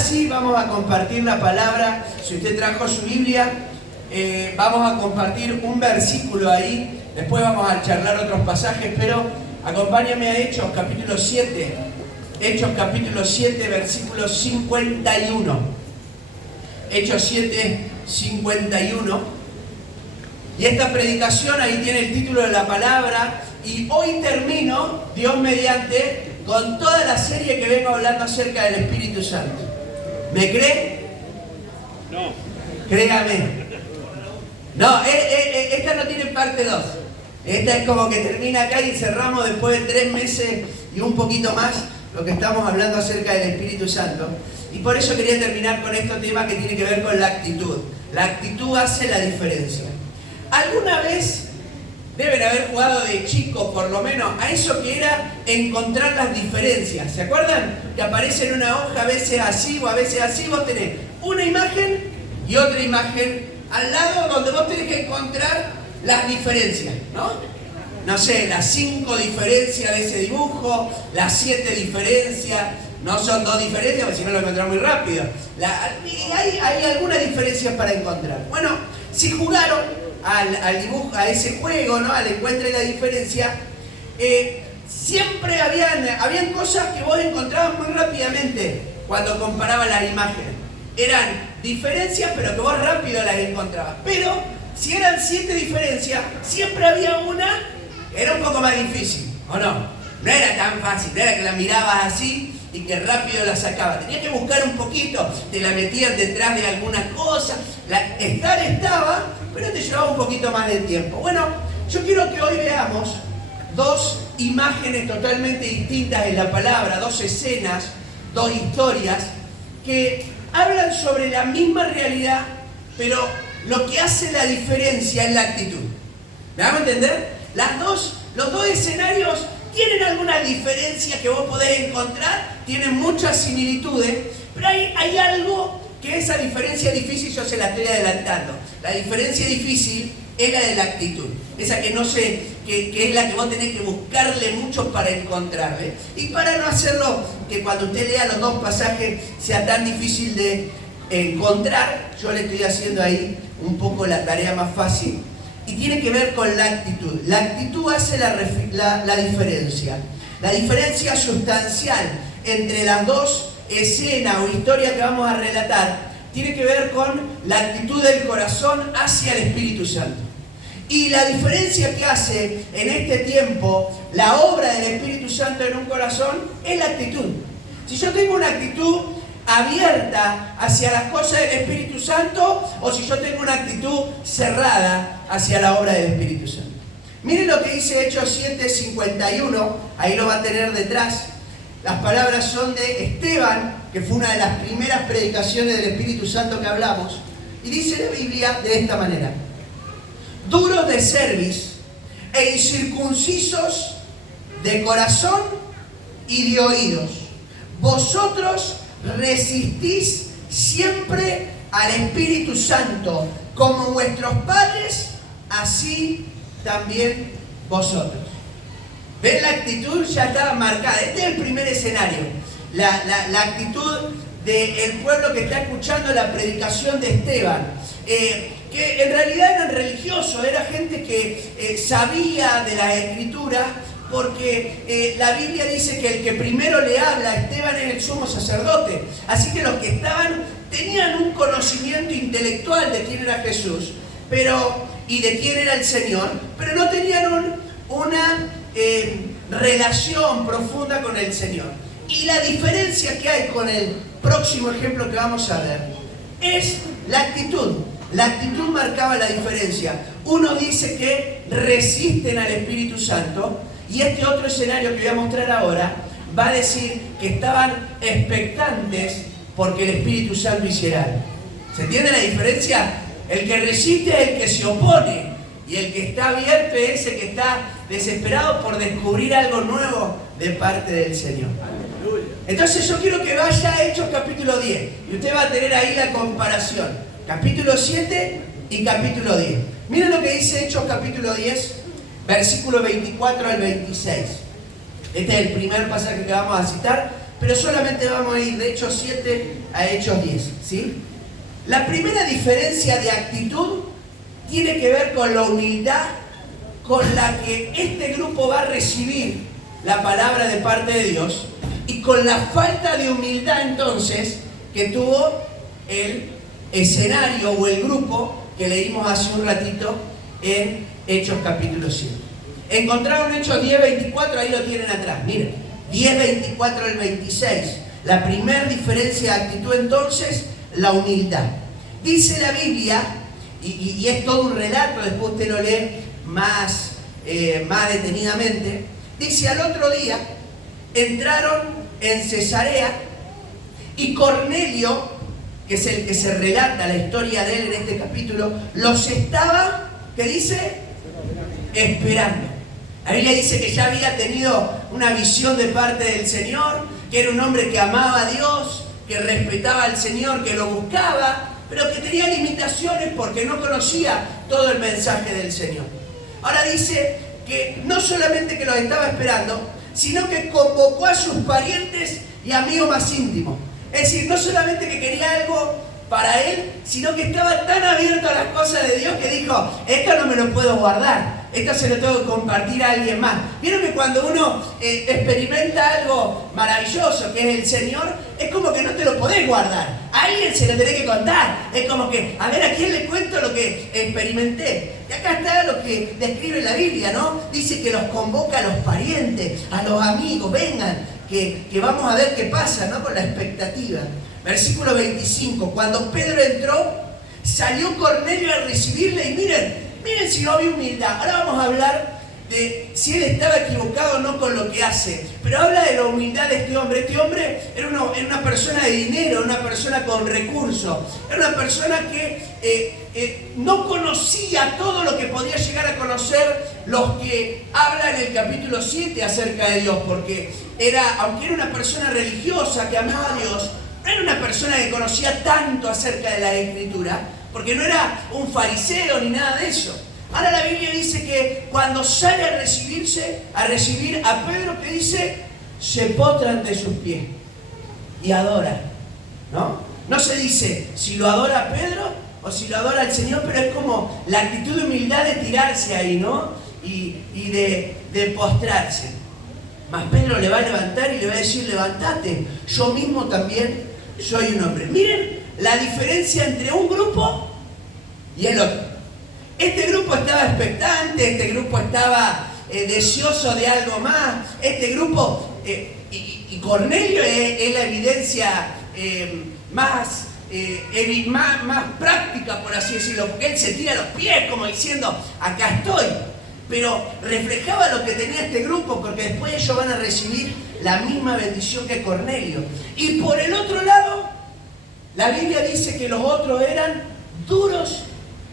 sí vamos a compartir la palabra. Si usted trajo su Biblia, vamos a compartir un versículo ahí. Después vamos a charlar otros pasajes, pero acompáñame a Hechos capítulo 7. Hechos capítulo 7, versículo 51. Hechos 7, 51. Y esta predicación, ahí tiene el título de la palabra. Y hoy termino, Dios mediante, con toda la serie que vengo hablando acerca del Espíritu Santo. ¿Me cree? No. Créame. No, esta no tiene parte 2. Esta es como que termina acá y cerramos después de 3 meses y un poquito más lo que estamos hablando acerca del Espíritu Santo. Y por eso quería terminar con este tema que tiene que ver con la actitud. La actitud hace la diferencia. ¿Alguna vez deben haber jugado de chicos, por lo menos, a eso que era encontrar las diferencias? ¿Se acuerdan? Que aparece en una hoja, a veces así o a veces así. Vos tenés una imagen y otra imagen al lado donde vos tenés que encontrar las diferencias, ¿no? No sé, las 5 diferencias de ese dibujo, las 7 diferencias. No son 2 diferencias, porque si no lo encontramos muy rápido. Hay algunas diferencias para encontrar. Bueno, si jugaron al dibujo, a ese juego, ¿no? Al encuentre la diferencia, siempre habían cosas que vos encontrabas muy rápidamente cuando comparabas las imágenes. Eran diferencias, pero que vos rápido las encontrabas. Pero si eran 7 diferencias, siempre había una que era un poco más difícil, ¿o no? No era tan fácil, no era que la mirabas así y que rápido la sacabas. Tenías que buscar un poquito, te la metías detrás de alguna cosa. Estaba, pero te llevaba un poquito más de tiempo. Bueno, yo quiero que hoy veamos 2 imágenes totalmente distintas en la palabra, 2 escenas, 2 historias que hablan sobre la misma realidad, pero lo que hace la diferencia es la actitud. ¿Me vamos a entender? Los dos escenarios tienen alguna diferencia que vos podés encontrar, tienen muchas similitudes, pero hay algo que esa diferencia difícil yo se la estoy adelantando. La diferencia difícil es la de la actitud, esa que no sé, que es la que vos tenés que buscarle mucho para encontrarle. Y para no hacerlo, que cuando usted lea los 2 pasajes sea tan difícil de encontrar, yo le estoy haciendo ahí un poco la tarea más fácil. Y tiene que ver con la actitud. La actitud hace la diferencia. La diferencia sustancial entre las 2 escenas o historias que vamos a relatar tiene que ver con la actitud del corazón hacia el Espíritu Santo. Y la diferencia que hace en este tiempo la obra del Espíritu Santo en un corazón es la actitud. Si yo tengo una actitud abierta hacia las cosas del Espíritu Santo o si yo tengo una actitud cerrada hacia la obra del Espíritu Santo. Miren lo que dice Hechos 7:51, ahí lo va a tener detrás. Las palabras son de Esteban, que fue una de las primeras predicaciones del Espíritu Santo que hablamos, y dice la Biblia de esta manera: duros de cerviz e incircuncisos de corazón y de oídos, vosotros resistís siempre al Espíritu Santo, como vuestros padres, así también vosotros. ¿Ven? La actitud ya estaba marcada. Este es el primer escenario. La actitud del pueblo que está escuchando la predicación de Esteban. Que en realidad eran religiosos, era gente que sabía de las Escrituras, porque la Biblia dice que el que primero le habla a Esteban es el sumo sacerdote. Así que los que estaban tenían un conocimiento intelectual de quién era Jesús y de quién era el Señor, pero no tenían una relación profunda con el Señor. Y la diferencia que hay con el próximo ejemplo que vamos a ver es la actitud. La actitud marcaba la diferencia. Uno dice que resisten al Espíritu Santo, y este otro escenario que voy a mostrar ahora va a decir que estaban expectantes porque el Espíritu Santo hiciera algo. ¿Se entiende la diferencia? El que resiste es el que se opone, y el que está abierto es ese que está desesperado por descubrir algo nuevo de parte del Señor. Entonces yo quiero que vaya a Hechos capítulo 10, y usted va a tener ahí la comparación. Capítulo 7 y capítulo 10. Miren lo que dice Hechos capítulo 10, versículo 24 al 26. Este es el primer pasaje que vamos a citar. pero solamente vamos a ir de Hechos 7 a Hechos 10, ¿sí? La primera diferencia de actitud tiene que ver con la humildad con la que este grupo va a recibir la palabra de parte de Dios y con la falta de humildad entonces que tuvo el escenario o el grupo que leímos hace un ratito en Hechos capítulo 7. Encontraron Hechos 10, 24, ahí lo tienen atrás, miren, 10, 24 al 26. La primera diferencia de actitud entonces, la humildad. Dice la Biblia, y es todo un relato, después usted lo lee más detenidamente, dice: al otro día entraron en Cesarea y Cornelio, que es el que se relata la historia de él en este capítulo, los estaba, ¿qué dice? Esperando. La Biblia dice que ya había tenido una visión de parte del Señor, que era un hombre que amaba a Dios, que respetaba al Señor, que lo buscaba, pero que tenía limitaciones porque no conocía todo el mensaje del Señor. Ahora dice que no solamente que los estaba esperando, sino que convocó a sus parientes y amigos más íntimos. Es decir, no solamente que quería algo para él, sino que estaba tan abierto a las cosas de Dios que dijo: esto no me lo puedo guardar, esto se lo tengo que compartir a alguien más. Vieron que cuando uno experimenta algo maravilloso que es el Señor, es como que no te lo podés guardar, a alguien se lo tenés que contar. Es como que, a ver, ¿a quién le cuento lo que experimenté? Y acá está lo que describe la Biblia, ¿no? Dice que los convoca a los parientes, a los amigos: vengan, que vamos a ver qué pasa, ¿no? Con la expectativa. Versículo 25, cuando Pedro entró, salió Cornelio a recibirle y miren si no había humildad. Ahora vamos a hablar de si él estaba equivocado o no con lo que hace, pero habla de la humildad de este hombre. Este hombre era una persona de dinero, una persona con recursos, era una persona que no conocía todo lo que podía llegar a conocer los que hablan en el capítulo 7 acerca de Dios, porque aunque era una persona religiosa que amaba a Dios, no era una persona que conocía tanto acerca de la Escritura, porque no era un fariseo ni nada de eso. Ahora la Biblia dice que cuando sale a recibir a Pedro, que dice, se potra ante sus pies y adora, ¿no? No se dice si lo adora a Pedro o si lo adora al Señor, pero es como la actitud de humildad de tirarse ahí, ¿no? Y de postrarse. Mas Pedro le va a levantar y le va a decir: levantate, yo mismo también soy un hombre. Miren la diferencia entre un grupo y el otro. Este grupo estaba expectante, este grupo estaba deseoso de algo más, este grupo, y Cornelio es la evidencia más práctica, por así decirlo, porque él se tira a los pies como diciendo: acá estoy. Pero reflejaba lo que tenía este grupo, porque después ellos van a recibir la misma bendición que Cornelio. Y por el otro lado, la Biblia dice que los otros eran duros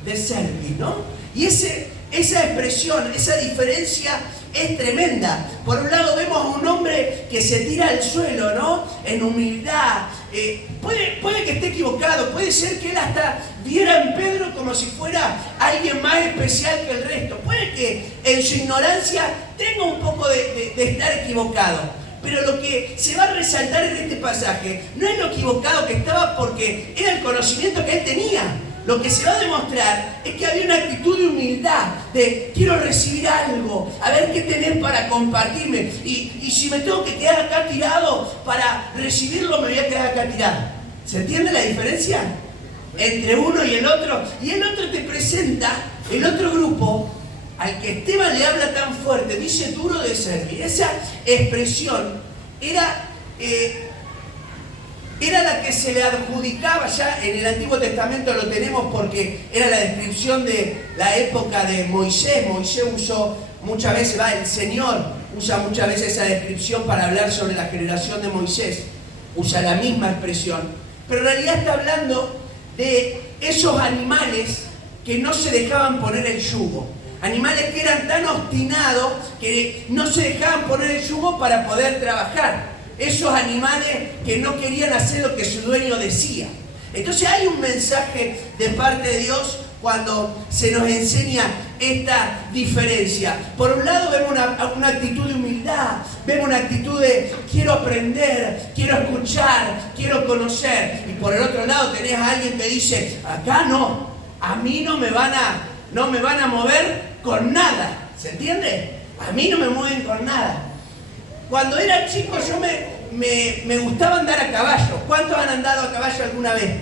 de servir, ¿no? Y esa expresión, esa diferencia es tremenda. Por un lado vemos a un hombre que se tira al suelo, ¿no? En humildad. Puede que esté equivocado, puede ser que él hasta viera en Pedro como si fuera alguien más especial que el resto. Puede que en su ignorancia tenga un poco de estar equivocado. Pero lo que se va a resaltar en este pasaje no es lo equivocado que estaba, porque era el conocimiento que él tenía. Lo que se va a demostrar es que había una actitud de humildad, de quiero recibir algo, a ver qué tenés para compartirme. Y si me tengo que quedar acá tirado para recibirlo, me voy a quedar acá tirado. ¿Se entiende la diferencia entre uno y el otro? Y el otro te presenta, el otro grupo, al que Esteban le habla tan fuerte, dice duro de servir. Esa expresión era la que se le adjudicaba, ya en el Antiguo Testamento lo tenemos porque era la descripción de la época de Moisés. Moisés usó muchas veces, el Señor usa muchas veces esa descripción para hablar sobre la generación de Moisés. Usa la misma expresión, pero en realidad está hablando de esos animales que no se dejaban poner el yugo. Animales que eran tan obstinados que no se dejaban poner el yugo para poder trabajar. Esos animales que no querían hacer lo que su dueño decía. Entonces hay un mensaje de parte de Dios cuando se nos enseña esta diferencia. Por un lado vemos una actitud de humildad, vemos una actitud de quiero aprender, quiero escuchar, quiero conocer. Y por el otro lado tenés a alguien que dice, acá no, a mí no me van a mover con nada. ¿Se entiende? A mí no me mueven con nada. Cuando era chico yo me gustaba andar a caballo. ¿Cuántos han andado a caballo alguna vez?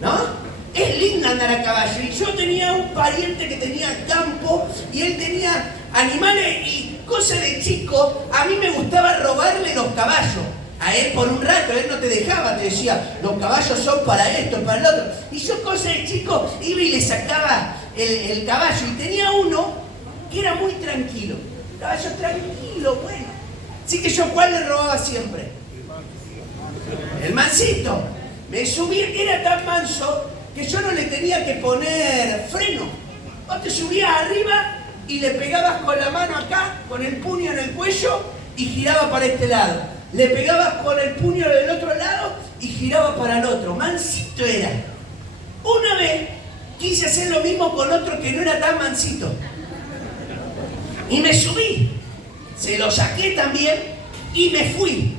¿No? Es lindo andar a caballo. Y yo tenía un pariente que tenía campo y él tenía animales y cosas de chico. A mí me gustaba robarle los caballos. A él por un rato, él no te dejaba, te decía, los caballos son para esto, para el otro. Y yo, cosas de chico, iba y le sacaba el caballo. Y tenía uno que era muy tranquilo. Caballo tranquilo, bueno. Así que yo, ¿cuál le robaba siempre? El mansito. Me subía, era tan manso que yo no le tenía que poner freno. Vos te subías arriba y le pegabas con la mano acá, con el puño en el cuello y giraba para este lado. Le pegabas con el puño del otro lado y giraba para el otro. Mansito era. Una vez quise hacer lo mismo con otro que no era tan mansito. Y me subí. Se lo saqué también y me fui.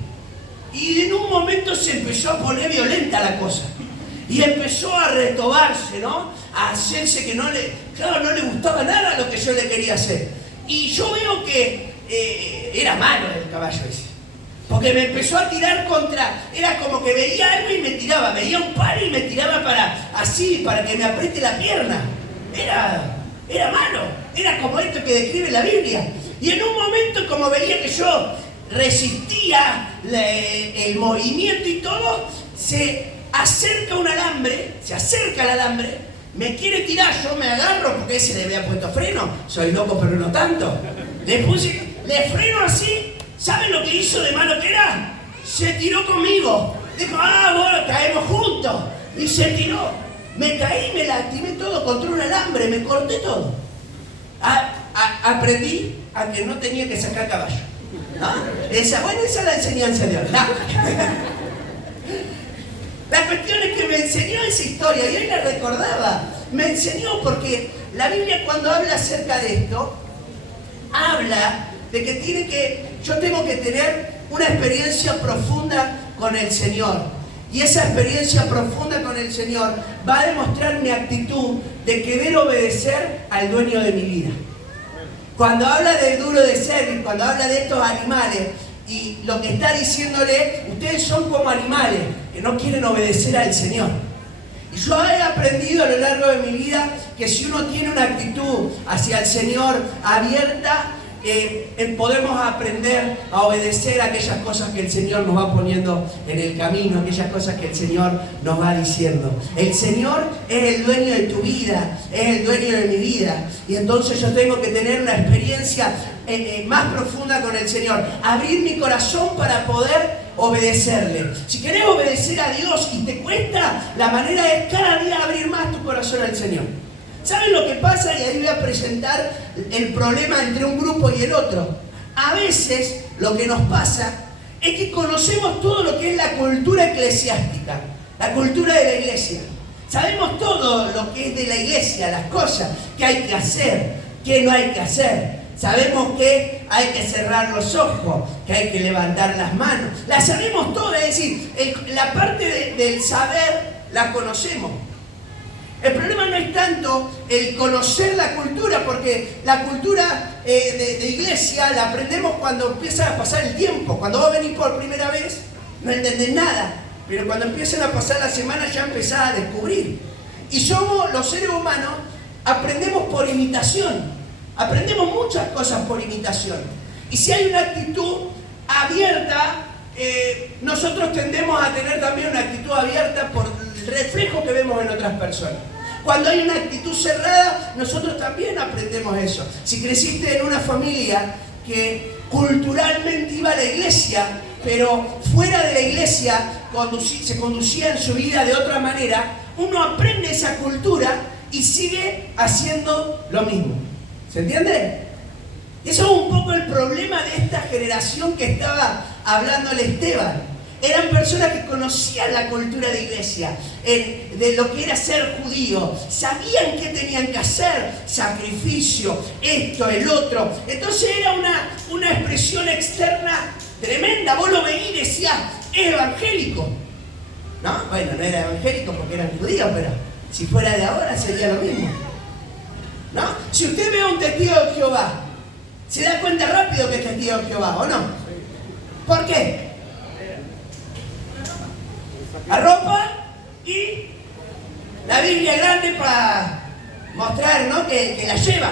Y en un momento se empezó a poner violenta la cosa. Y empezó a retobarse, ¿no? A hacerse que no le gustaba nada lo que yo le quería hacer. Y yo veo que era malo el caballo ese. Porque me empezó a tirar era como que veía algo y me tiraba. Veía un palo y me tiraba para que me apriete la pierna. Era malo. Era como esto que describe la Biblia. Y en un momento, como veía que yo resistía el movimiento y todo, se acerca al alambre, me quiere tirar, yo me agarro, porque ese le había puesto freno, soy loco pero no tanto, le freno así, ¿saben lo que hizo de malo que era? Se tiró conmigo, dijo, bueno, caemos juntos, y se tiró, me caí, me lastimé todo contra un alambre, me corté todo. Aprendí a que no tenía que sacar caballo, ¿no? Esa es la enseñanza de hoy, ¿no? La cuestión es que me enseñó esa historia y él la recordaba. Me enseñó porque la Biblia cuando habla acerca de esto, habla de que yo tengo que tener una experiencia profunda con el Señor. Y esa experiencia profunda con el Señor va a demostrar mi actitud de querer obedecer al dueño de mi vida. Cuando habla del duro de ser y cuando habla de estos animales, y lo que está diciéndole, ustedes son como animales que no quieren obedecer al Señor. Y yo he aprendido a lo largo de mi vida que si uno tiene una actitud hacia el Señor abierta, podemos aprender a obedecer aquellas cosas que el Señor nos va poniendo en el camino, aquellas cosas que el Señor nos va diciendo. El Señor es el dueño de tu vida, es el dueño de mi vida. Y entonces yo tengo que tener una experiencia más profunda con el Señor. Abrir mi corazón para poder obedecerle. Si querés obedecer a Dios y te cuesta, la manera es cada día abrir más tu corazón al Señor. ¿Saben lo que pasa? Y ahí voy a presentar el problema entre un grupo y el otro. A veces lo que nos pasa es que conocemos todo lo que es la cultura eclesiástica, la cultura de la iglesia. Sabemos todo lo que es de la iglesia, las cosas que hay que hacer, que no hay que hacer. Sabemos que hay que cerrar los ojos, que hay que levantar las manos. La sabemos todas, es decir, la parte del saber la conocemos. El problema no es tanto el conocer la cultura, porque la cultura de iglesia la aprendemos cuando empieza a pasar el tiempo. Cuando vos venís por primera vez, no entendés nada, pero cuando empiezan a pasar las semanas ya empezás a descubrir. Y somos los seres humanos, aprendemos por imitación. Aprendemos muchas cosas por imitación. Y si hay una actitud abierta, nosotros tendemos a tener también una actitud abierta por el reflejo que vemos en otras personas. Cuando hay una actitud cerrada, nosotros también aprendemos eso. Si creciste en una familia que culturalmente iba a la iglesia, pero fuera de la iglesia se conducía en su vida de otra manera, uno aprende esa cultura y sigue haciendo lo mismo. ¿Se entiende? Eso es un poco el problema de esta generación que estaba hablándole Esteban. Eran personas que conocían la cultura de iglesia, de lo que era ser judío. Sabían qué tenían que hacer, sacrificio, esto, el otro. Entonces era una expresión externa tremenda. Vos lo veías y decías, es evangélico. ¿No? Bueno, no era evangélico porque eran judíos, pero si fuera de ahora sería lo mismo. ¿No? Si usted ve a un testigo de Jehová, se da cuenta rápido que es testigo de Jehová, ¿o no? ¿Por qué? La ropa y la Biblia grande para mostrar, ¿no?, que la lleva.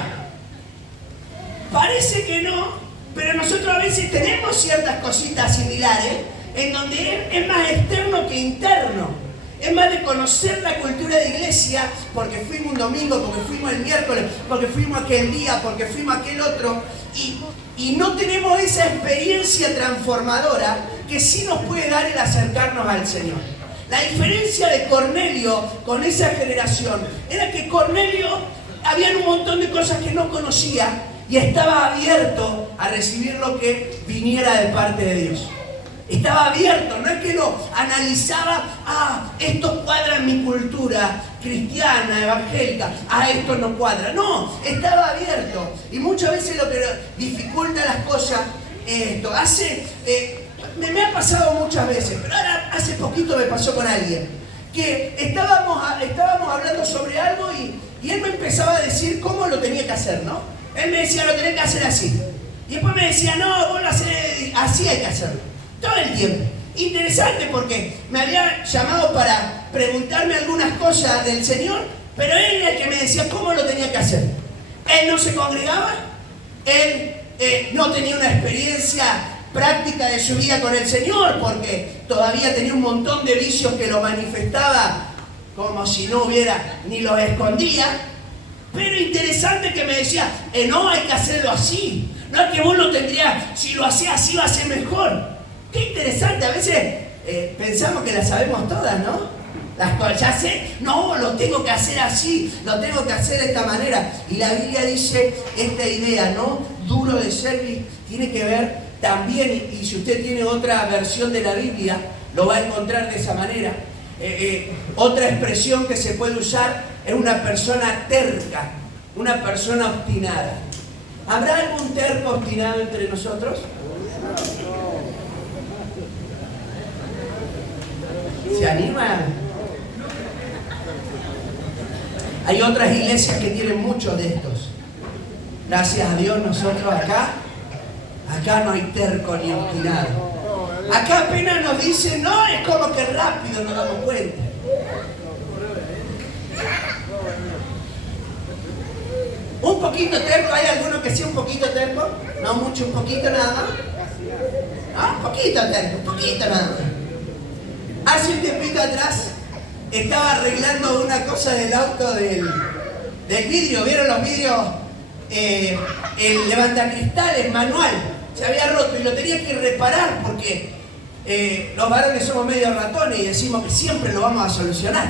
Parece que no, pero nosotros a veces tenemos ciertas cositas similares en donde es más externo que interno. Es más de conocer la cultura de iglesia, porque fuimos un domingo, porque fuimos el miércoles, porque fuimos aquel día, porque fuimos aquel otro, y no tenemos esa experiencia transformadora que sí nos puede dar el acercarnos al Señor. La diferencia de Cornelio con esa generación era que Cornelio había un montón de cosas que no conocía y estaba abierto a recibir lo que viniera de parte de Dios. Estaba abierto, no es que lo analizaba, esto cuadra en mi cultura cristiana, evangélica, esto no cuadra. No, estaba abierto. Y muchas veces lo que dificulta las cosas es esto. Me ha pasado muchas veces, pero ahora hace poquito me pasó con alguien, que estábamos hablando sobre algo y él me empezaba a decir cómo lo tenía que hacer, ¿no? Él me decía, lo tenés que hacer así. Y después me decía, no, vos lo hacés, así hay que hacerlo. Todo el tiempo. Interesante porque me había llamado para preguntarme algunas cosas del Señor, pero él era el que me decía cómo lo tenía que hacer. Él no se congregaba, él no tenía una experiencia práctica de su vida con el Señor, porque todavía tenía un montón de vicios que lo manifestaba como si no hubiera, ni los escondía. Pero interesante que me decía, no, hay que hacerlo así. No es que vos lo tendrías, si lo hacías así va a ser mejor. Qué interesante, a veces pensamos que las sabemos todas, ¿no? Las cosas, ya sé, no, lo tengo que hacer así, lo tengo que hacer de esta manera. Y la Biblia dice esta idea, ¿no? Duro de servir, tiene que ver también, y si usted tiene otra versión de la Biblia, lo va a encontrar de esa manera. Otra expresión que se puede usar es una persona terca, una persona obstinada. ¿Habrá algún terco obstinado entre nosotros? ¿Se animan? Hay otras iglesias que tienen muchos de estos. Gracias a Dios nosotros acá no hay terco ni obstinado. Acá apenas nos dicen, no, es como que rápido nos damos cuenta. Un poquito terco, ¿hay alguno que sea un poquito terco? No mucho, un poquito nada más. Un poquito terco, un poquito nada más. Hace un tiempito atrás estaba arreglando una cosa del auto del vidrio. ¿Vieron los vidrios? El levantacristales manual se había roto y lo tenía que reparar porque los varones somos medio ratones y decimos que siempre lo vamos a solucionar,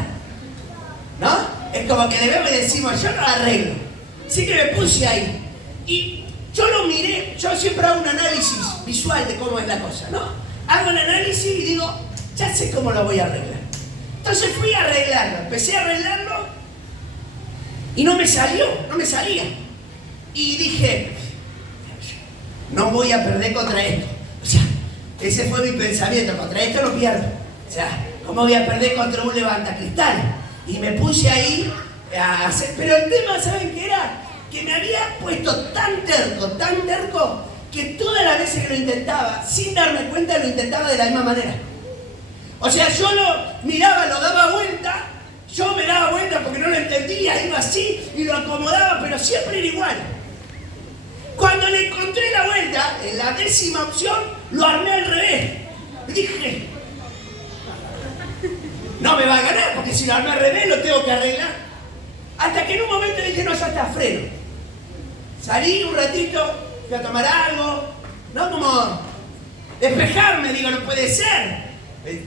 ¿no? Es como que le vemos y decimos, yo no lo arreglo. Así que me puse ahí y yo lo miré. Yo siempre hago un análisis visual de cómo es la cosa, ¿no? Hago un análisis y digo, ya sé cómo lo voy a arreglar. Entonces fui a arreglarlo, empecé a arreglarlo y no me salía. Y dije, no voy a perder contra esto. O sea, ese fue mi pensamiento, contra esto no pierdo. O sea, ¿cómo voy a perder contra un levantacristales? Y me puse ahí a hacer, pero el tema, ¿saben qué era? Que me había puesto tan terco, que todas las veces que lo intentaba, sin darme cuenta, lo intentaba de la misma manera. O sea, yo lo miraba, lo daba vuelta, yo me daba vuelta porque no lo entendía, iba así y lo acomodaba, pero siempre era igual. Cuando le encontré la vuelta, en la 10ª opción, lo armé al revés. Dije, no me va a ganar, porque si lo armé al revés lo tengo que arreglar. Hasta que en un momento dije, no, ya está, freno. Salí un ratito, fui a tomar algo, no como despejarme, digo, no puede ser.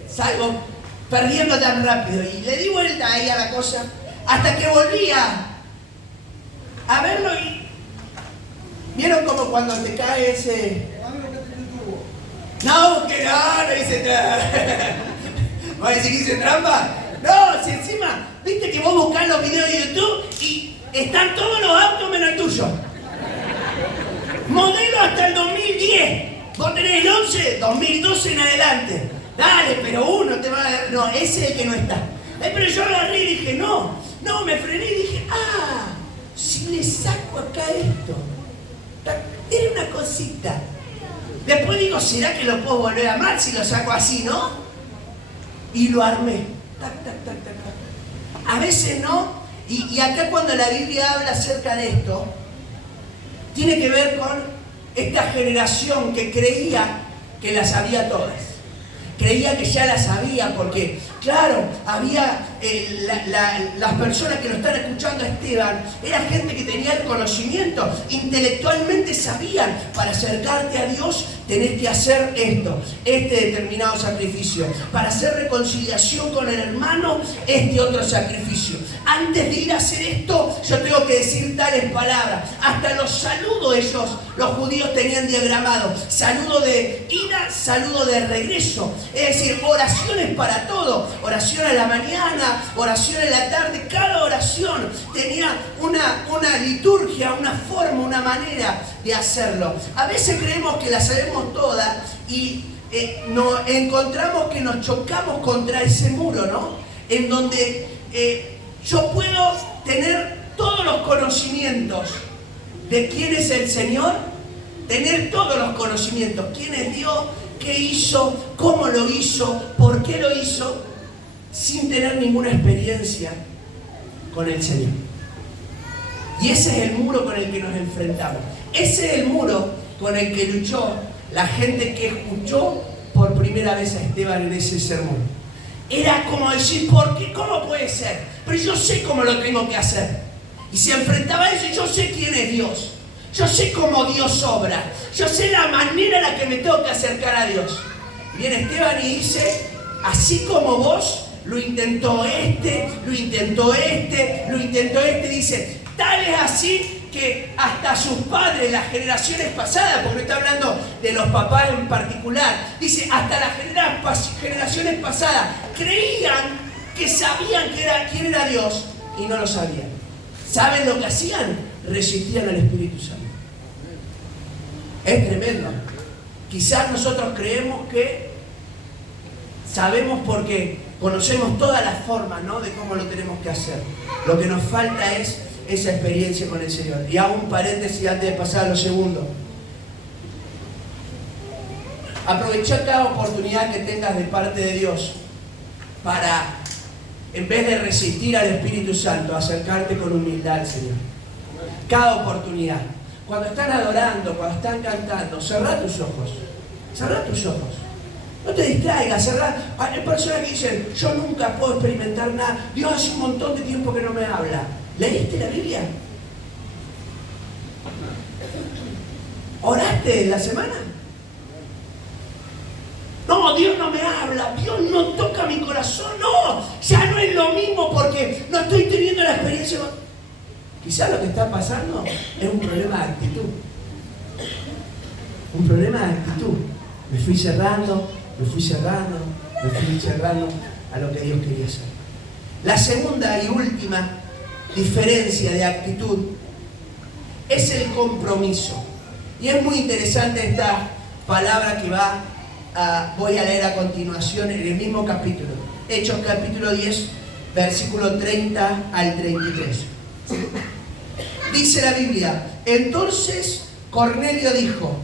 Salgo perdiendo tan rápido y le di vuelta ahí a la cosa hasta que volví a verlo y vieron como cuando te cae ese, No, que no hice trampa. ¿Vos decís que hice trampa? No, si encima, viste que vos buscás los videos de YouTube y están todos los autos menos el tuyo. Modelo hasta el 2010. Vos tenés el 11, 2012 en adelante. Dale, pero uno te va a dar. No, ese es el que no está. Pero yo agarré y dije, no, me frené y dije, si le saco acá esto. Era una cosita. Después digo, ¿será que lo puedo volver a amar si lo saco así, no? Y lo armé. A veces no. Y acá cuando la Biblia habla acerca de esto, tiene que ver con esta generación que creía que las sabía todas. Creía que ya las sabía porque, claro, había las personas que lo están escuchando a Esteban, era gente que tenía el conocimiento, intelectualmente sabían, para acercarte a Dios tenés que hacer esto, este determinado sacrificio. Para hacer reconciliación con el hermano, este otro sacrificio. Antes de ir a hacer esto, yo tengo que decir tales palabras. Hasta los saludos ellos, los judíos tenían diagramados. Saludo de ida, saludo de regreso. Es decir, oraciones para todo. Oración a la mañana, oración en la tarde. Cada oración tenía una liturgia, una forma, una manera de hacerlo. A veces creemos que la sabemos todas y nos encontramos que nos chocamos contra ese muro, ¿no? En donde yo puedo tener todos los conocimientos de quién es el Señor, tener todos los conocimientos, quién es Dios, qué hizo, cómo lo hizo, por qué lo hizo, sin tener ninguna experiencia con el Señor. Y ese es el muro con el que nos enfrentamos. Ese es el muro con el que luchó la gente que escuchó por primera vez a Esteban en ese sermón. Era como decir, ¿por qué? ¿Cómo puede ser? Pero yo sé cómo lo tengo que hacer. Y se enfrentaba a eso y yo sé quién es Dios. Yo sé cómo Dios obra. Yo sé la manera en la que me tengo que acercar a Dios. Y viene Esteban y dice, así como vos, lo intentó este, lo intentó este, lo intentó este. Dice, tal es así que hasta sus padres, las generaciones pasadas, porque no está hablando de los papás en particular, dice, hasta las generaciones pasadas creían que sabían quién era Dios y no lo sabían. ¿Saben lo que hacían? Resistían al Espíritu Santo. Es tremendo. Quizás nosotros creemos que sabemos porque conocemos todas las formas, ¿no?, de cómo lo tenemos que hacer. Lo que nos falta es esa experiencia con el Señor. Y hago un paréntesis antes de pasar a lo segundo. Aprovecha cada oportunidad que tengas de parte de Dios para, en vez de resistir al Espíritu Santo, acercarte con humildad al Señor. Cada oportunidad. Cuando están adorando, cuando están cantando, cerrá tus ojos. Cerrá tus ojos. No te distraigas, cerrá. Hay personas que dicen, yo nunca puedo experimentar nada. Dios hace un montón de tiempo que no me habla. ¿Leíste la Biblia? ¿Oraste en la semana? No, Dios no me habla, Dios no toca mi corazón, no, ya no es lo mismo porque no estoy teniendo la experiencia. Quizás lo que está pasando es un problema de actitud. Un problema de actitud. Me fui cerrando a lo que Dios quería hacer. La segunda y última diferencia de actitud es el compromiso. Y es muy interesante esta palabra que voy a leer a continuación en el mismo capítulo. Hechos capítulo 10, versículo 30 al 33. Dice la Biblia, entonces Cornelio dijo,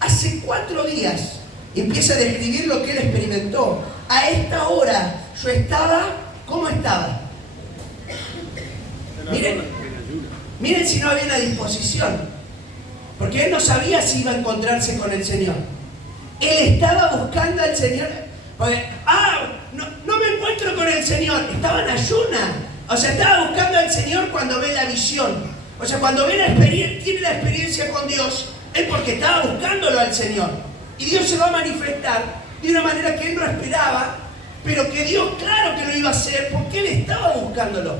hace 4 días, empieza a describir lo que él experimentó. A esta hora yo estaba, ¿cómo estaba? Miren si no había una disposición, porque él no sabía si iba a encontrarse con el Señor. Él estaba buscando al Señor, porque, no me encuentro con el Señor, estaba en ayuna. O sea, estaba buscando al Señor cuando ve la visión. O sea, cuando tiene la experiencia con Dios, es porque estaba buscándolo al Señor. Y Dios se va a manifestar de una manera que él no esperaba, pero que Dios, claro que lo iba a hacer, porque él estaba buscándolo.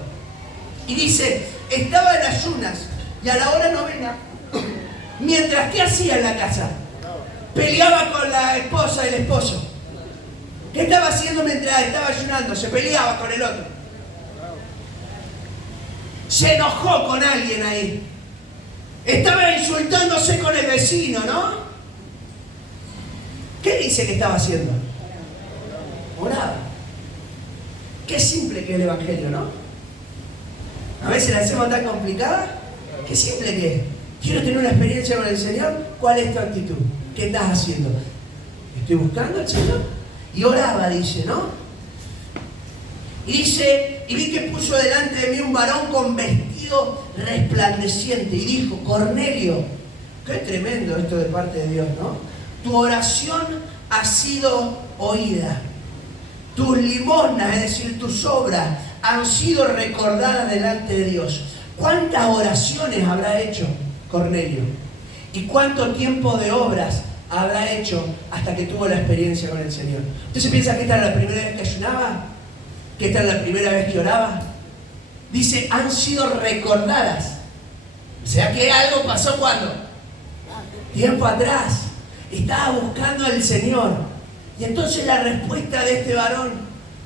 Y dice, estaba en ayunas y a la hora novena, mientras, ¿qué hacía en la casa? Peleaba con la esposa del esposo. ¿Qué estaba haciendo mientras estaba ayunando? Se peleaba con el otro. Se enojó con alguien ahí. Estaba insultándose con el vecino, ¿no? ¿Qué dice que estaba haciendo? Oraba. Qué simple que es el Evangelio, ¿no? A veces la hacemos tan complicada. Qué simple que es. Quiero tener una experiencia con el Señor. ¿Cuál es tu actitud? ¿Qué estás haciendo? ¿Estoy buscando al Señor? Y oraba, dice, ¿no? Y dice, y vi que puso delante de mí un varón con vestido resplandeciente. Y dijo, Cornelio, qué tremendo esto de parte de Dios, ¿no? Tu oración ha sido oída. Tus limosnas, es decir, tus obras, han sido recordadas delante de Dios. ¿Cuántas oraciones habrá hecho Cornelio? ¿Y cuánto tiempo de obras habrá hecho hasta que tuvo la experiencia con el Señor? ¿Usted se piensa que esta era la primera vez que ayunaba? ¿Que esta era la primera vez que oraba? Dice, han sido recordadas. O sea que algo pasó cuando. Tiempo atrás. Estaba buscando al Señor. Y entonces la respuesta de este varón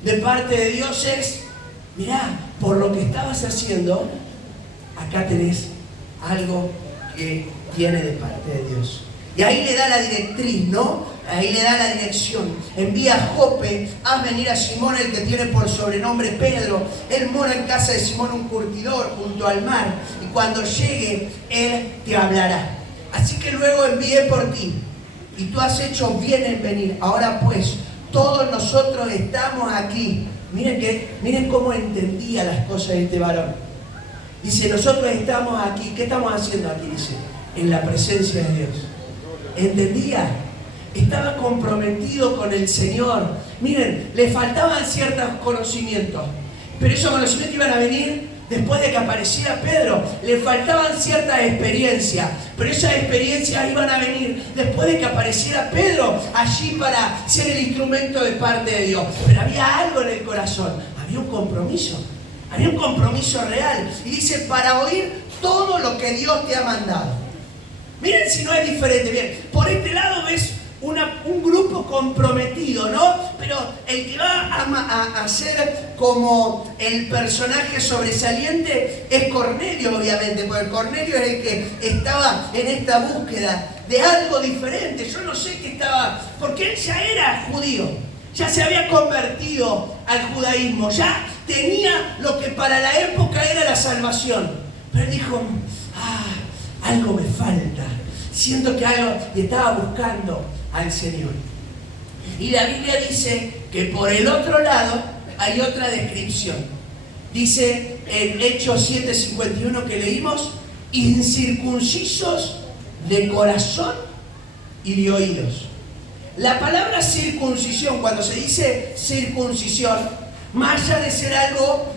de parte de Dios es, mirá, por lo que estabas haciendo, acá tenés algo que viene de parte de Dios. Y ahí le da la directriz, ¿no? Ahí le da la dirección. Envía a Jope, haz venir a Simón, el que tiene por sobrenombre Pedro. Él mora en casa de Simón, un curtidor, junto al mar. Y cuando llegue, él te hablará. Así que luego envié por ti. Y tú has hecho bien en venir. Ahora pues, todos nosotros estamos aquí. Miren cómo entendía las cosas de este varón. Dice, nosotros estamos aquí. ¿Qué estamos haciendo aquí? Dice, en la presencia de Dios. ¿Entendía? Estaba comprometido con el Señor. Miren, le faltaban ciertos conocimientos, pero esos conocimientos iban a venir después de que apareciera Pedro. Le faltaban ciertas experiencias, pero esas experiencias iban a venir después de que apareciera Pedro allí para ser el instrumento de parte de Dios. Pero había algo en el corazón, había un compromiso real. Y dice, para oír todo lo que Dios te ha mandado. Miren si no es diferente. Bien, por este lado ves un grupo comprometido, ¿no? Pero el que va a ser como el personaje sobresaliente es Cornelio, obviamente, porque Cornelio es el que estaba en esta búsqueda de algo diferente. Yo no sé qué estaba, porque él ya era judío, ya se había convertido al judaísmo, ya tenía lo que para la época era la salvación. Pero dijo, algo me falta, siento que algo, y estaba buscando al Señor. Y la Biblia dice que por el otro lado hay otra descripción. Dice en Hechos 7:51 que leímos, incircuncisos de corazón y de oídos. La palabra circuncisión, cuando se dice circuncisión, más allá de ser algo,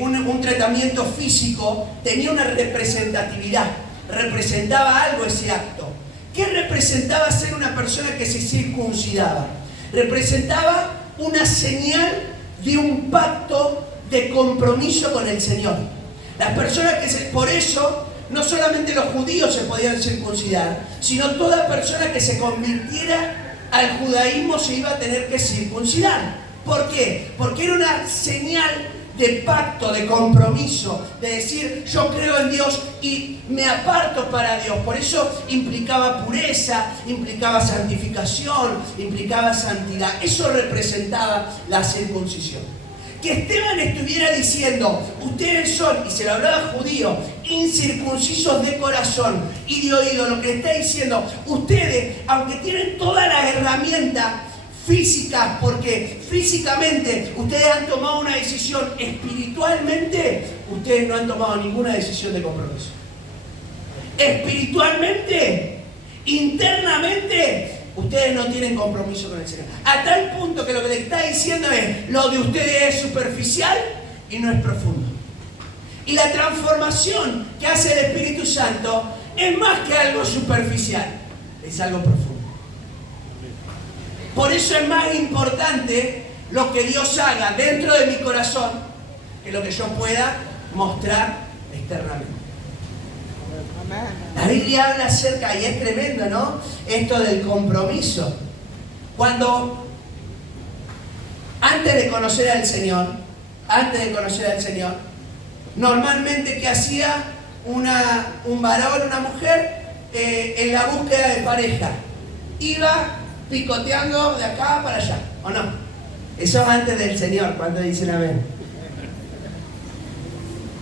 un tratamiento físico, tenía una representatividad, representaba algo ese acto. ¿Qué representaba ser una persona que se circuncidaba? Representaba una señal de un pacto de compromiso con el Señor. Las personas por eso, no solamente los judíos se podían circuncidar, sino toda persona que se convirtiera al judaísmo se iba a tener que circuncidar. ¿Por qué? Porque era una señal de pacto, de compromiso, de decir, yo creo en Dios y me aparto para Dios. Por eso implicaba pureza, implicaba santificación, implicaba santidad. Eso representaba la circuncisión. Que Esteban estuviera diciendo, ustedes son, y se lo hablaba judío, incircuncisos de corazón y de oído, lo que está diciendo, ustedes, aunque tienen todas las herramientas físicas, porque físicamente ustedes han tomado una decisión, espiritualmente ustedes no han tomado ninguna decisión de compromiso. Espiritualmente, internamente, ustedes no tienen compromiso con el Señor. A tal punto que lo que le está diciendo es, lo de ustedes es superficial y no es profundo. Y la transformación que hace el Espíritu Santo es más que algo superficial, es algo profundo. Por eso es más importante lo que Dios haga dentro de mi corazón que lo que yo pueda mostrar externamente. La Biblia habla acerca, y es tremendo, ¿no? Esto del compromiso. Cuando, antes de conocer al Señor, normalmente, ¿qué hacía un varón, una mujer, en la búsqueda de pareja? Iba picoteando de acá para allá, ¿o no? Eso es antes del Señor, cuando dicen amén.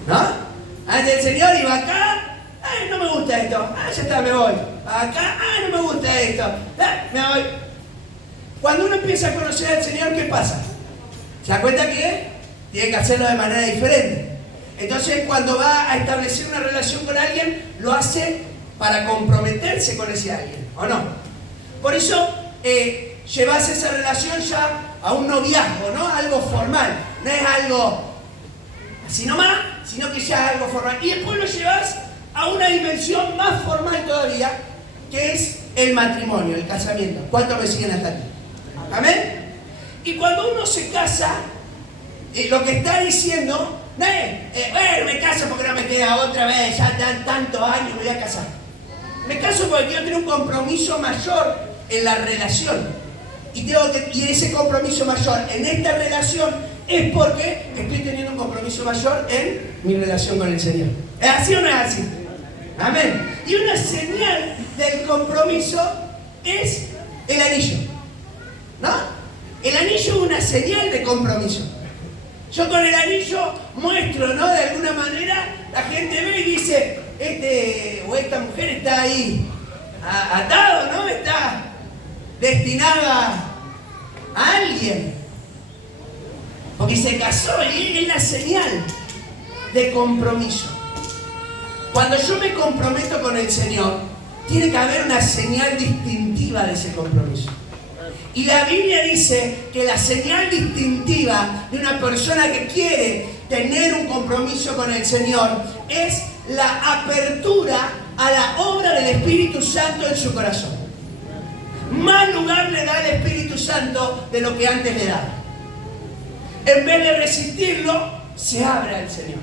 ¿No? Antes del Señor iba acá, ¡ay, no me gusta esto! ¡Ah, ya está, me voy! Acá, ¡ay, no me gusta esto! ¡Ah, me voy! Cuando uno empieza a conocer al Señor, ¿qué pasa? ¿Se da cuenta que tiene que hacerlo de manera diferente? Entonces, cuando va a establecer una relación con alguien, lo hace para comprometerse con ese alguien, ¿o no? Por eso, llevas esa relación ya a un noviazgo, ¿no? Algo formal. No es algo así nomás, sino que ya es algo formal. Y después lo llevas a una dimensión más formal todavía, que es el matrimonio, el casamiento. ¿Cuántos me siguen hasta aquí? ¿Amén? Y cuando uno se casa, lo que está diciendo, bueno, me caso porque no me queda otra vez, ya tantos años me voy a casar. Me caso porque quiero tener un compromiso mayor en la relación. Y ese compromiso mayor en esta relación es porque estoy teniendo un compromiso mayor en mi relación con el Señor. ¿Es así o no es así? Amén. Y una señal del compromiso es el anillo, ¿no? El anillo es una señal de compromiso. Yo con el anillo muestro, ¿no? De alguna manera la gente ve y dice, este o esta mujer está ahí atado, ¿no? Está destinada a alguien. Porque se casó y es la señal de compromiso. Cuando yo me comprometo con el Señor, tiene que haber una señal distintiva de ese compromiso. Y la Biblia dice que la señal distintiva de una persona que quiere tener un compromiso con el Señor es la apertura a la obra del Espíritu Santo en su corazón. Más lugar le da el Espíritu Santo de lo que antes le daba. En vez de resistirlo, se abre al Señor.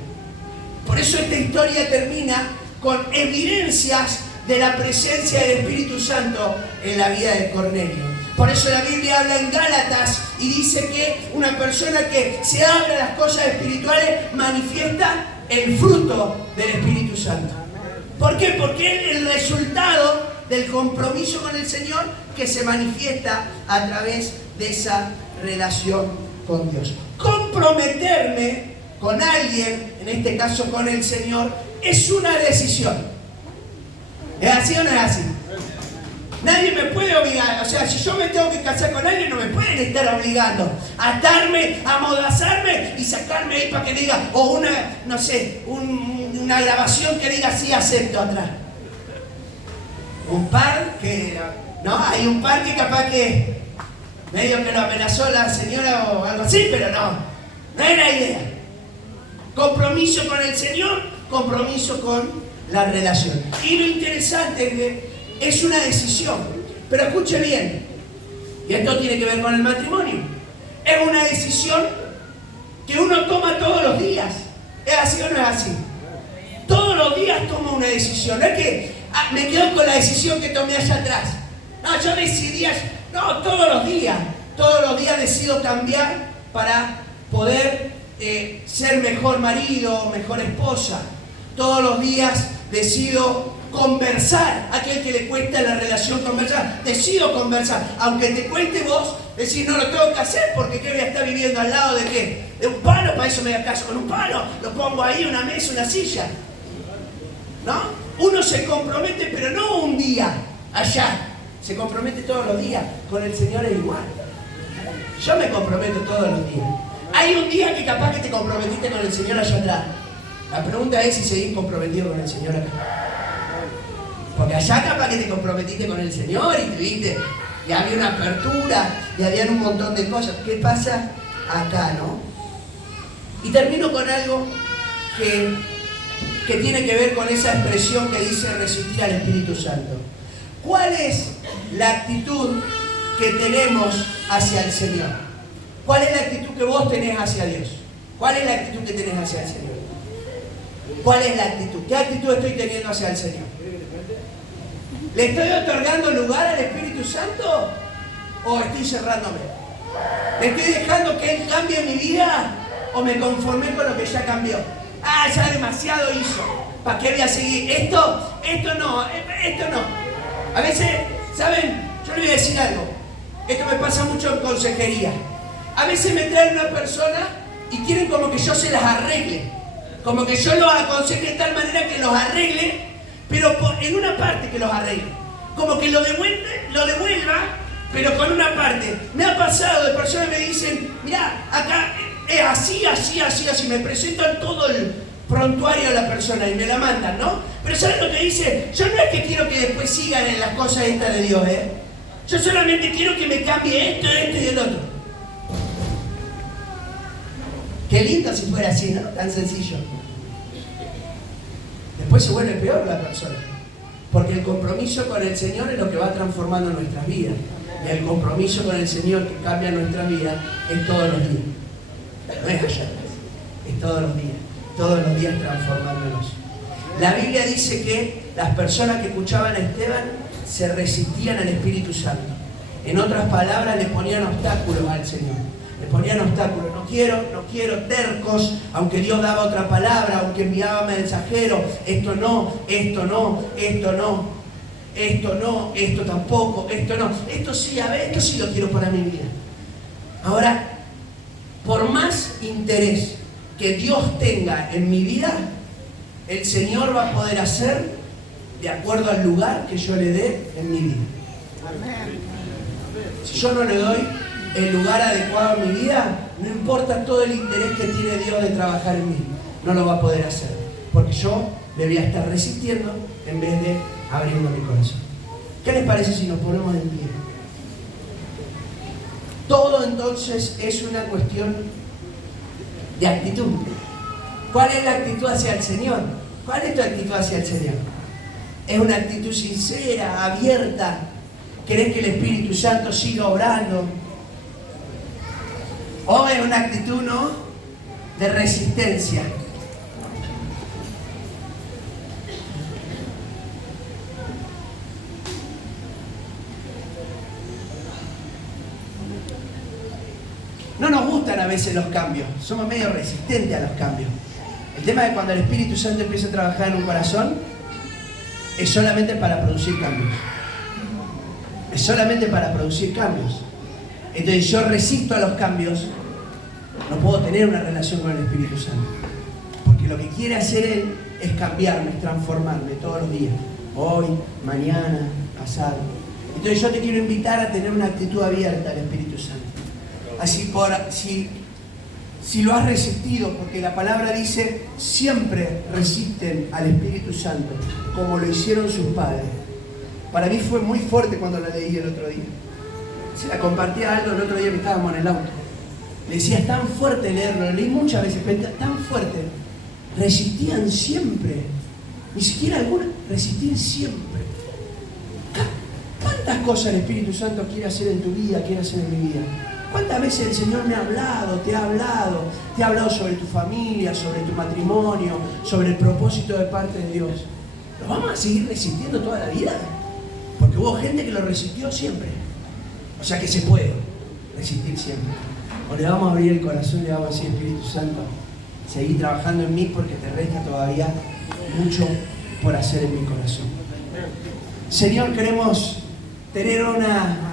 Por eso esta historia termina con evidencias de la presencia del Espíritu Santo en la vida de Cornelio. Por eso la Biblia habla en Gálatas y dice que una persona que se abre a las cosas espirituales manifiesta el fruto del Espíritu Santo. ¿Por qué? Porque es el resultado del compromiso con el Señor que se manifiesta a través de esa relación con Dios. Comprometerme con alguien, en este caso con el Señor, es una decisión. ¿Es así o no es así? Nadie me puede obligar. O sea, si yo me tengo que casar con alguien, no me pueden estar obligando a atarme, a amordazarme y sacarme ahí para que diga, o una, no sé, una grabación que diga sí acepto atrás. Un par que, no, hay un par que capaz que medio que lo amenazó la señora o algo así, pero no es la idea. Compromiso con el Señor, compromiso con la relación. Y lo interesante es que es una decisión, pero escuche bien, y esto tiene que ver con el matrimonio. Es una decisión que uno toma todos los días. ¿Es así o no es así? Todos los días tomo una decisión. No es que me quedo con la decisión que tomé allá atrás. No, yo decidí, no, todos los días decido cambiar para poder ser mejor marido, mejor esposa. Todos los días decido conversar. Aquel que le cuesta la relación conversar, decido conversar. Aunque te cuente vos, decir no lo tengo que hacer porque ¿qué voy a estar viviendo al lado de qué? De un palo, para eso me da caso con un palo. Lo pongo ahí, una mesa, una silla. ¿No? Uno se compromete, pero no un día allá. Se compromete todos los días. Con el Señor es igual. Yo me comprometo todos los días. Hay un día que capaz que te comprometiste con el Señor allá atrás. La pregunta es si seguís comprometido con el Señor acá. Porque allá capaz que te comprometiste con el Señor y tuviste, y había una apertura, y habían un montón de cosas. ¿Qué pasa acá, no? Y termino con algo que tiene que ver con esa expresión que dice resistir al Espíritu Santo. ¿Cuál es la actitud que tenemos hacia el Señor? ¿Cuál es la actitud que vos tenés hacia Dios? ¿Cuál es la actitud que tenés hacia el Señor? ¿Cuál es la actitud? ¿Qué actitud estoy teniendo hacia el Señor? ¿Le estoy otorgando lugar al Espíritu Santo o estoy cerrándome? ¿Le estoy dejando que Él cambie mi vida o me conformé con lo que ya cambió? Ah, ya demasiado hizo. ¿Para qué voy a seguir? Esto no. A veces, ¿saben? Yo le voy a decir algo. Esto me pasa mucho en consejería. A veces me traen una persona y quieren como que yo se las arregle. Como que yo los aconseje de tal manera que los arregle, pero en una parte que los arregle. Como que lo devuelva, pero con una parte. Me ha pasado de personas que me dicen, mirá, acá es así. Me presentan todo el prontuario a la persona y me la mandan, ¿no? Pero ¿saben lo que dice? Yo no es que quiero que después sigan en las cosas estas de Dios, ¿eh? Yo solamente quiero que me cambie esto y el otro. Qué lindo si fuera así, ¿no? Tan sencillo. Después se vuelve peor la persona. Porque el compromiso con el Señor es lo que va transformando nuestras vidas. Y el compromiso con el Señor que cambia nuestra vida es todos los días. No es ayer, es todos los días. Todos los días transformándonos. La Biblia dice que las personas que escuchaban a Esteban se resistían al Espíritu Santo. En otras palabras, le ponían obstáculos al Señor. Le ponían obstáculos. No quiero, tercos, aunque Dios daba otra palabra, aunque enviaba mensajero. Esto tampoco, esto no. Esto sí, a ver, esto sí lo quiero para mi vida. Ahora, por más interés que Dios tenga en mi vida, el Señor va a poder hacer de acuerdo al lugar que yo le dé en mi vida. Si yo no le doy el lugar adecuado en mi vida, no importa todo el interés que tiene Dios de trabajar en mí, no lo va a poder hacer, porque yo le voy a estar resistiendo en vez de abriendo mi corazón. ¿Qué les parece si nos ponemos en pie? Todo entonces es una cuestión de actitud. ¿Cuál es la actitud hacia el Señor? ¿Cuál es tu actitud hacia el Señor? ¿Es una actitud sincera, abierta? ¿Querés que el Espíritu Santo siga obrando? ¿O es una actitud, no, de resistencia? No nos gustan a veces los cambios, somos medio resistentes a los cambios. El tema es cuando el Espíritu Santo empieza a trabajar en un corazón, es solamente para producir cambios. Es solamente para producir cambios. Entonces yo resisto a los cambios, no puedo tener una relación con el Espíritu Santo. Porque lo que quiere hacer Él es cambiarme, es transformarme todos los días. Hoy, mañana, pasado. Entonces yo te quiero invitar a tener una actitud abierta al Espíritu Santo. Así si lo has resistido, porque la palabra dice, siempre resisten al Espíritu Santo, como lo hicieron sus padres. Para mí fue muy fuerte cuando la leí el otro día. Se la compartía a Aldo el otro día que estábamos en el auto. Le decía, es tan fuerte leerlo, lo leí muchas veces, pero tan fuerte. Resistían siempre. Ni siquiera alguna, resistían siempre. ¿Cuántas cosas el Espíritu Santo quiere hacer en tu vida, quiere hacer en mi vida? ¿Cuántas veces el Señor me ha hablado, te ha hablado sobre tu familia, sobre tu matrimonio, sobre el propósito de parte de Dios? ¿Lo vamos a seguir resistiendo toda la vida? Porque hubo gente que lo resistió siempre. O sea que se puede resistir siempre. O le vamos a abrir el corazón y le vamos a decir, Espíritu Santo, seguí trabajando en mí porque te resta todavía mucho por hacer en mi corazón. Señor, queremos tener una